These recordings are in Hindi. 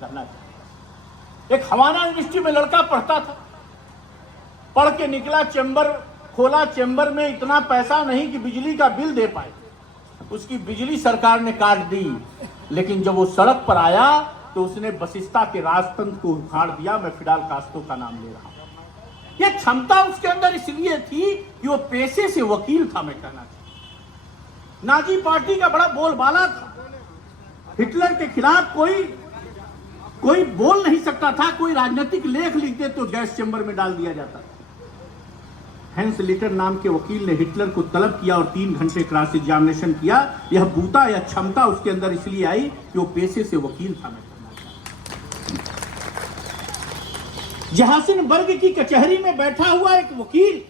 कहना चाहता। एक हवाना यूनिवर्सिटी में लड़का पढ़ता था, पढ़ के निकला, चैम्बर खोला, चैम्बर में इतना पैसा नहीं कि बिजली का बिल दे पाए, उसकी बिजली सरकार ने काट दी। लेकिन जब वो सड़क पर आया तो उसने बसिस्ता के राजतंत्र को उखाड़ दिया। मैं फिडेल कास्ट्रो का नाम ले रहा हूं। ये क्षमता उसके अंदर इसलिए थी कि वो पेशे से वकील था। मैं कहना चाहता, नाजी पार्टी का बड़ा बोलबाला था। हिटलर के खिलाफ कोई बोल नहीं सकता था, कोई राजनीतिक लेख लिखते तो गैस चैम्बर में डाल दिया जाता था। हेंस लिटर नाम के वकील ने हिटलर को तलब किया और 3 घंटे क्रॉस एग्जामिनेशन किया। यह बूता या क्षमता उसके अंदर इसलिए आई कि वो पेशे से वकील था। मैं जहासिनबर्ग की कचहरी में बैठा हुआ एक वकील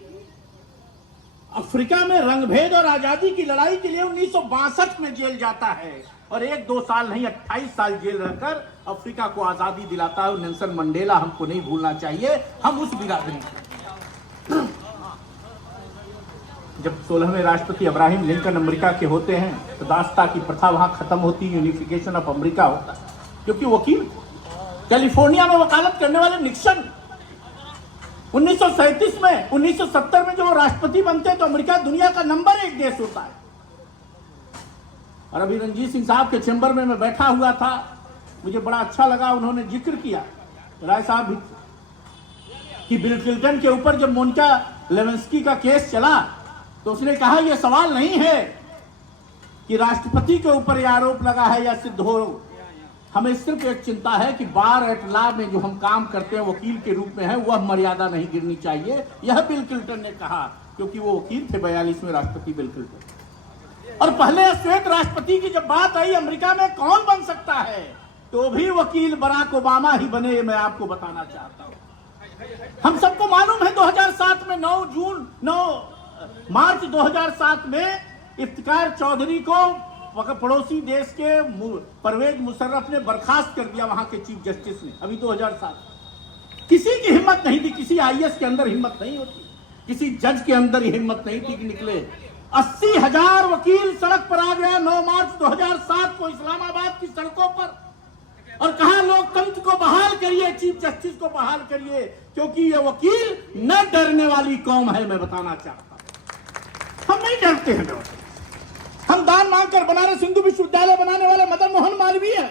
अफ्रीका में रंगभेद और आजादी की लड़ाई के लिए 1962 में जेल जाता है और 1-2 साल नहीं 28 साल जेल रहकर अफ्रीका को आजादी दिलाता है। नेल्सन मंडेला हमको नहीं भूलना चाहिए, हम उस बिरादरी के। जब 16वें राष्ट्रपति अब्राहम लिंकन अमेरिका के होते हैं तो दास्ता की प्रथा वहां खत्म होती, यूनिफिकेशन ऑफ अमेरिका होता है, क्योंकि वकील कैलिफोर्निया में वकालत करने वाले निक्सन 1937 में 1970 में जब वो राष्ट्रपति बनते हैं तो अमेरिका दुनिया का नंबर 1 देश होता है। और अभी रणजीत सिंह साहब के चैम्बर में मैं बैठा हुआ था, मुझे बड़ा अच्छा लगा, उन्होंने जिक्र किया राय साहब भी कि बिल क्लिंटन के ऊपर जब मोनिका लेविंस्की का केस चला तो उसने कहा यह सवाल नहीं है कि राष्ट्रपति के ऊपर यह आरोप लगा है या सिद्ध हो, हमें सिर्फ एक चिंता है कि बार एट लॉ में जो हम काम करते हैं वकील के रूप में है वह मर्यादा नहीं गिरनी चाहिए। यह बिल क्लिंटन ने कहा, क्योंकि वो वकील थे 42वें राष्ट्रपति बिल क्लिंटन। और पहले श्वेत राष्ट्रपति की जब बात आई अमेरिका में कौन बन सकता है तो भी वकील बराक ओबामा ही बने, मैं आपको बताना चाहता हूं। हम सबको मालूम है 2007 में 9 मार्च 2007 में इफ्तिकार चौधरी को पड़ोसी देश के परवेज मुशर्रफ ने बर्खास्त कर दिया, वहां के चीफ जस्टिस ने। अभी 2007 किसी की हिम्मत नहीं थी, किसी आईएएस के अंदर हिम्मत नहीं होती, किसी जज के अंदर हिम्मत नहीं थी कि निकले। 80,000 वकील सड़क पर आ गया 9 मार्च 2007 को इस्लामाबाद की सड़कों पर और कहा लोकतंत्र को बहाल करिए, चीफ जस्टिस को बहाल करिए, क्योंकि ये वकील न डरने वाली कौम है। मैं बताना चाहता हूं, हम नहीं डरते हैं। हम दान मांगकर बनारस हिंदू विश्वविद्यालय बनाने वाले मदन मोहन मालवीय है,